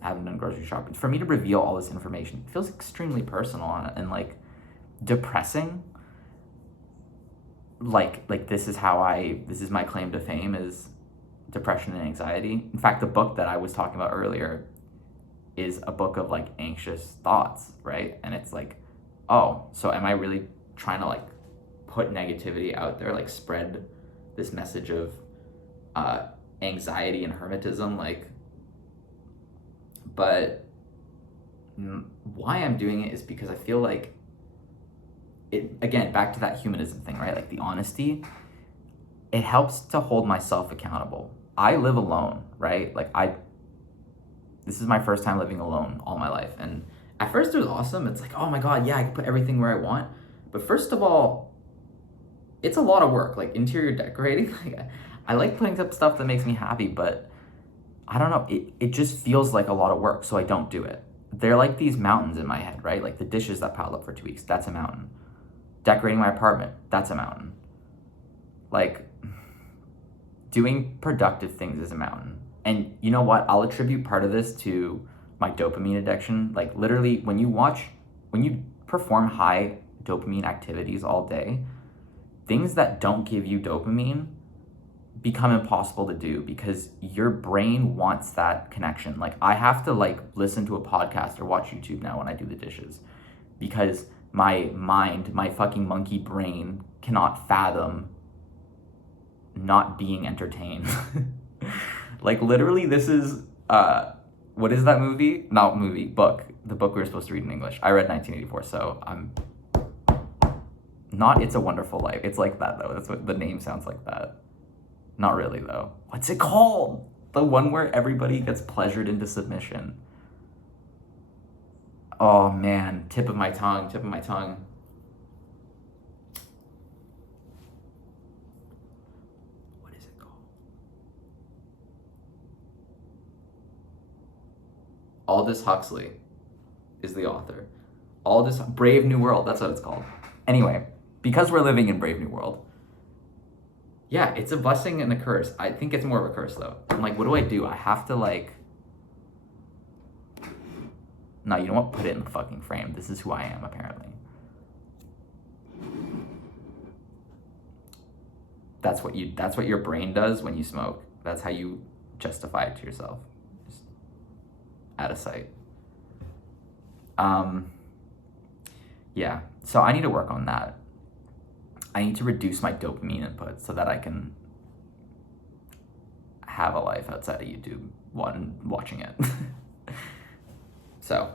haven't done grocery shopping. For me to reveal all this information, it feels extremely personal and like, depressing. Like, this is my claim to fame is depression and anxiety. In fact, the book that I was talking about earlier is a book of, like, anxious thoughts, right? And it's like, oh, so am I really trying to, like, put negativity out there, like, spread this message of anxiety and hermetism, like, but why I'm doing it is because I feel like it, again, back to that humanism thing, right? Like the honesty, it helps to hold myself accountable. I live alone, right? Like this is my first time living alone all my life. And at first it was awesome. It's like, oh my God, yeah, I can put everything where I want. But first of all, it's a lot of work, like interior decorating. Like, I like putting up stuff that makes me happy, but I don't know, it just feels like a lot of work, so I don't do it. They're like these mountains in my head, right? Like the dishes that piled up for 2 weeks, that's a mountain. Decorating my apartment, that's a mountain. Like, doing productive things is a mountain. And you know what? I'll attribute part of this to my dopamine addiction. Like, literally, when you perform high dopamine activities all day, things that don't give you dopamine become impossible to do because your brain wants that connection. Like, I have to, like, listen to a podcast or watch YouTube now when I do the dishes because my mind, my fucking monkey brain cannot fathom not being entertained. Like, literally, this is, what is that movie? Not movie, book. The book we were supposed to read in English. I read 1984, so I'm not It's a Wonderful Life. It's like that, though. That's what the name sounds like that. Not really, though. What's it called? The one where everybody gets pleasured into submission. Oh, man. Tip of my tongue. What is it called? Aldous Huxley is the author. Brave New World. That's what it's called. Anyway, because we're living in Brave New World, yeah, it's a blessing and a curse. I think it's more of a curse, though. I'm like, what do? I have to, like... No, you know what? Put it in the fucking frame. This is who I am, apparently. That's what your brain does when you smoke. That's how you justify it to yourself. Just out of sight. Yeah, so I need to work on that. I need to reduce my dopamine input so that I can have a life outside of YouTube watching it. So,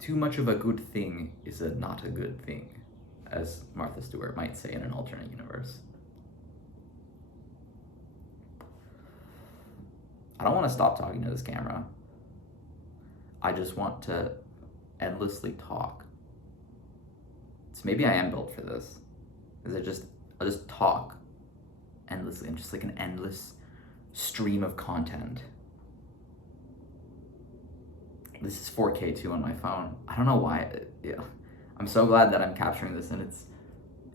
too much of a good thing is not a good thing, as Martha Stewart might say in an alternate universe. I don't want to stop talking to this camera. I just want to endlessly talk. So maybe I am built for this. I'll just talk endlessly. I'm just like an endless stream of content. This is 4K too on my phone. I don't know why. Yeah, I'm so glad that I'm capturing this in its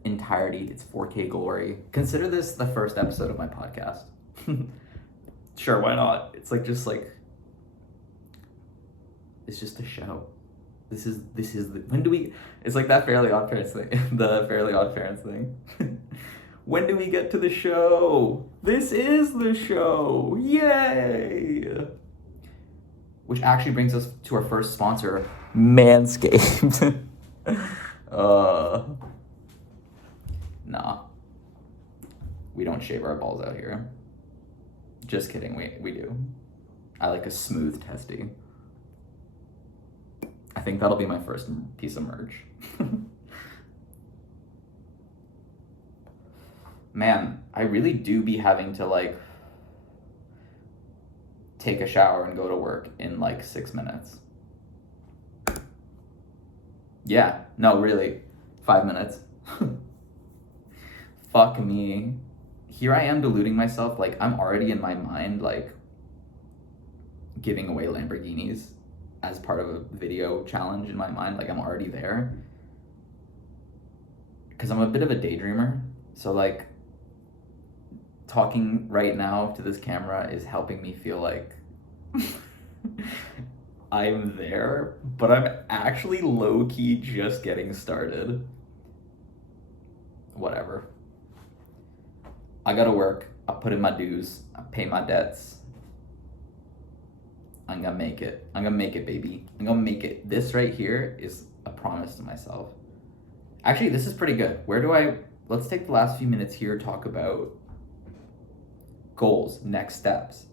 entirety. It's 4K glory. Consider this the first episode of my podcast. Sure, why not? It's just it's just a show. This is when do we? It's like that Fairly Odd Parents thing. The Fairly Odd Parents thing. When do we get to the show? This is the show. Yay! Which actually brings us to our first sponsor, Manscaped. Nah. We don't shave our balls out here. Just kidding, we do. I like a smooth testy. I think that'll be my first piece of merch. Man, I really do be having to take a shower and go to work in 6 minutes. Yeah, no, really, 5 minutes. Fuck me. Here I am deluding myself, I'm already in my mind, giving away Lamborghinis as part of a video challenge in my mind. I'm already there. Because I'm a bit of a daydreamer. So, talking right now to this camera is helping me feel like I'm there, but I'm actually low-key just getting started. Whatever. I gotta work. I put in my dues. I pay my debts. I'm gonna make it. I'm gonna make it, baby. I'm gonna make it. This right here is a promise to myself. Actually, this is pretty good. Let's take the last few minutes here to talk about goals, next steps.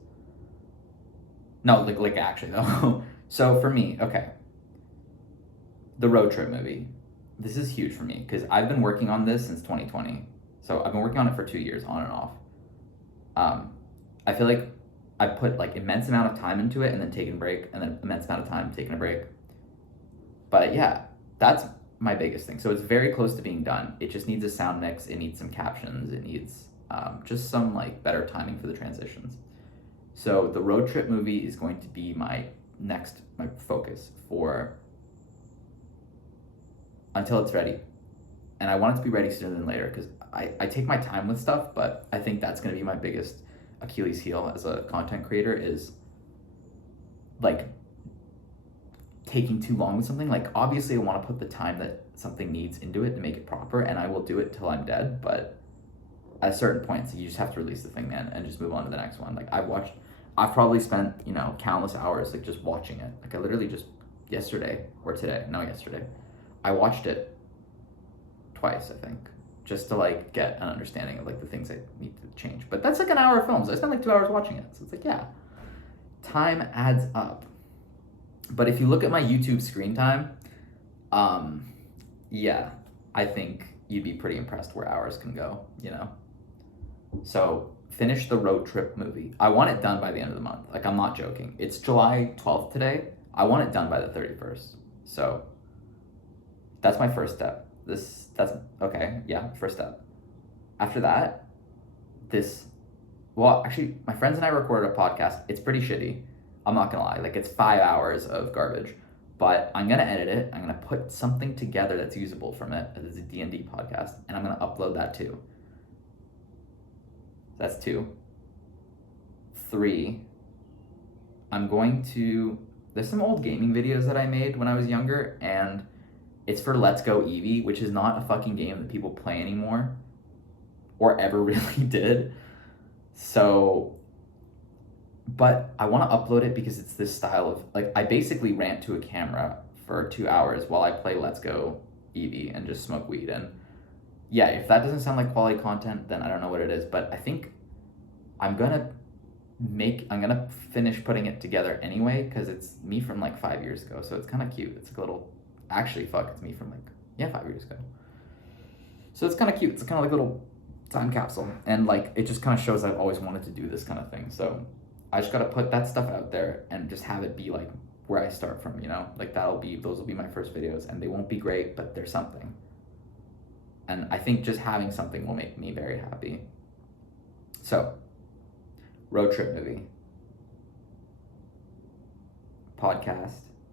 No, actually though. So for me, okay. The road trip movie. This is huge for me because I've been working on this since 2020. So I've been working on it for 2 years, on and off. I feel like I put immense amount of time into it and then taking a break, and then immense amount of time taking a break. But yeah, that's my biggest thing. So it's very close to being done. It just needs a sound mix. It needs some captions. It needs just some better timing for the transitions. So the road trip movie is going to be my focus for until it's ready. And I want it to be ready sooner than later because I take my time with stuff, but I think that's going to be my biggest Achilles heel as a content creator is taking too long with something. Obviously I want to put the time that something needs into it to make it proper, and I will do it till I'm dead, but at certain points you just have to release the thing, man, and just move on to the next one. I've probably spent countless hours just watching it. I literally just yesterday I watched it twice, I think, just to like get an understanding of like the things I need to change. But that's like an hour of film, so I spent like 2 hours watching it. So it's like, yeah, time adds up. But if you look at my YouTube screen time, yeah, I think you'd be pretty impressed where hours can go, you know? So finish the road trip movie. I want it done by the end of the month. Like, I'm not joking. It's July 12th today. I want it done by the 31st. So that's my first step. That's okay. Yeah, first step. After that, well, actually, my friends and I recorded a podcast. It's pretty shitty. I'm not gonna lie. Like, it's 5 hours of garbage. But I'm gonna edit it. I'm gonna put something together that's usable from it. It's a D&D podcast, and I'm gonna upload that too. That's 2. 3. There's some old gaming videos that I made when I was younger, and it's for Let's Go Eevee, which is not a fucking game that people play anymore, or ever really did. So, but I want to upload it because it's this style of, like, I basically rant to a camera for 2 hours while I play Let's Go Eevee and just smoke weed. And yeah, if that doesn't sound like quality content, then I don't know what it is. But I think I'm gonna finish putting it together anyway, because it's me from like 5 years ago. So it's kind of cute. It's like a little, actually, it's me from like, 5 years ago. So it's kind of cute. It's kind of like a little time capsule. And like, it just kind of shows I've always wanted to do this kind of thing. So I just got to put that stuff out there and just have it be like where I start from, you know? Like, those will be my first videos, and they won't be great, but they're something. And I think just having something will make me very happy. So, road trip movie, podcast,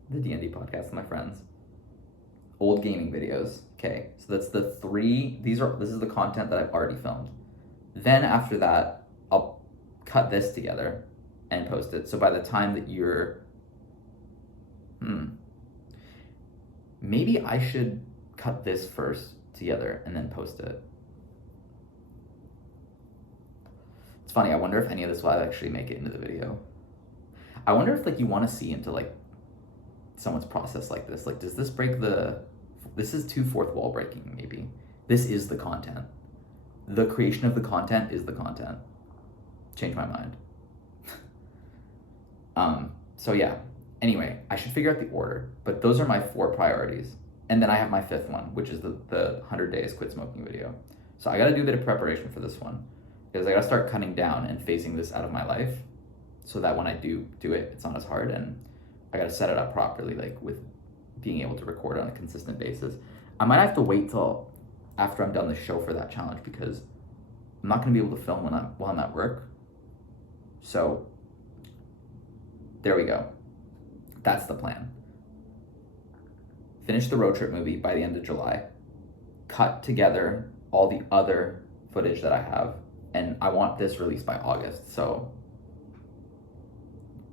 the D&D podcast with my friends, old gaming videos. Okay, so that's the 3. This is the content that I've already filmed. Then after that, I'll cut this together and post it. So by the time that maybe I should cut this first together and then post it. It's funny, I wonder if any of this will actually make it into the video. I wonder if like you want to see into like someone's process like this. Like, does this break this is 2 fourth wall breaking, maybe. This is the content. The creation of the content is the content. Change my mind. So yeah, anyway, I should figure out the order, but those are my 4 priorities. And then I have my 5th one, which is the 100 days quit smoking video. So I got to do a bit of preparation for this one, because I got to start cutting down and phasing this out of my life, so that when I do it, it's not as hard, and I got to set it up properly, like with being able to record on a consistent basis. I might have to wait till after I'm done the show for that challenge, because I'm not going to be able to film while I'm at work. So there we go. That's the plan. Finish the road trip movie by the end of July. Cut together all the other footage that I have, and I want this released by August. So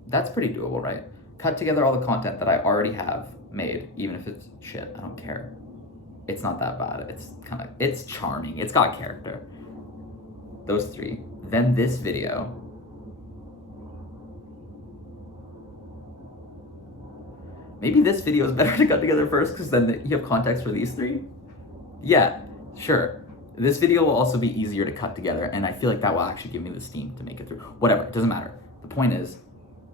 that's pretty doable, right? Cut together all the content that I already have made, even if it's shit, I don't care. It's not that bad. It's charming. It's got character. Those 3. Then this video. Maybe this video is better to cut together first, because then you have context for these 3. Yeah, sure. This video will also be easier to cut together, and I feel like that will actually give me the steam to make it through. Whatever, it doesn't matter. The point is,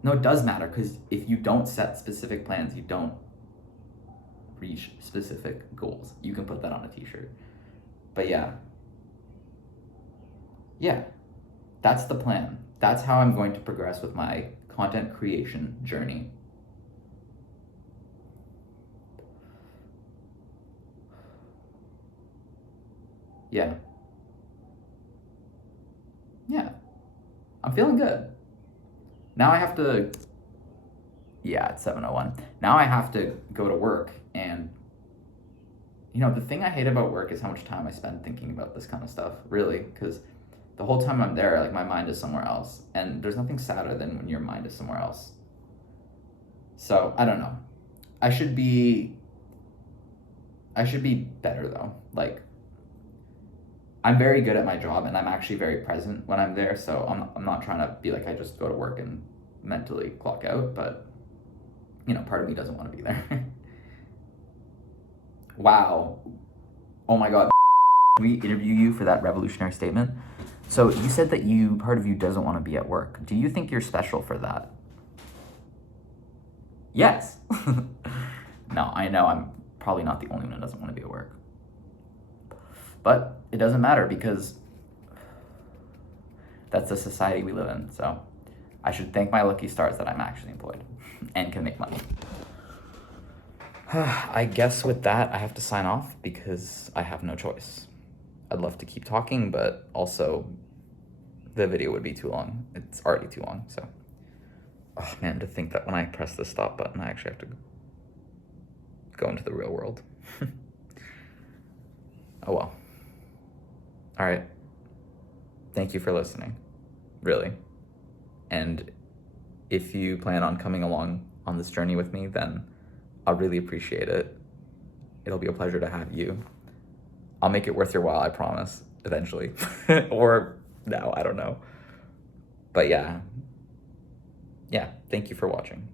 no, it does matter, because if you don't set specific plans, you don't reach specific goals. You can put that on a t-shirt. But yeah, that's the plan. That's how I'm going to progress with my content creation journey. Yeah, I'm feeling good. Now I have to, it's 7:01. Now I have to go to work, and you know, the thing I hate about work is how much time I spend thinking about this kind of stuff, really, because the whole time I'm there, like, my mind is somewhere else, and there's nothing sadder than when your mind is somewhere else. So, I don't know. I should be better, though. Like, I'm very good at my job, and I'm actually very present when I'm there, so I'm not trying to be like I just go to work and mentally clock out, but, you know, part of me doesn't want to be there. Wow. Oh my god. we interview you for that revolutionary statement. So you said that part of you doesn't want to be at work. Do you think you're special for that? Yes. No, I know I'm probably not the only one who doesn't want to be at work. But it doesn't matter because that's the society we live in. So I should thank my lucky stars that I'm actually employed and can make money. I guess with that, I have to sign off because I have no choice. I'd love to keep talking, but also the video would be too long. It's already too long, so. Oh man, to think that when I press the stop button, I actually have to go into the real world. Oh well. All right. Thank you for listening, really. And if you plan on coming along on this journey with me, then I'll really appreciate it. It'll be a pleasure to have you. I'll make it worth your while, I promise, eventually. Or no, I don't know. But yeah, thank you for watching.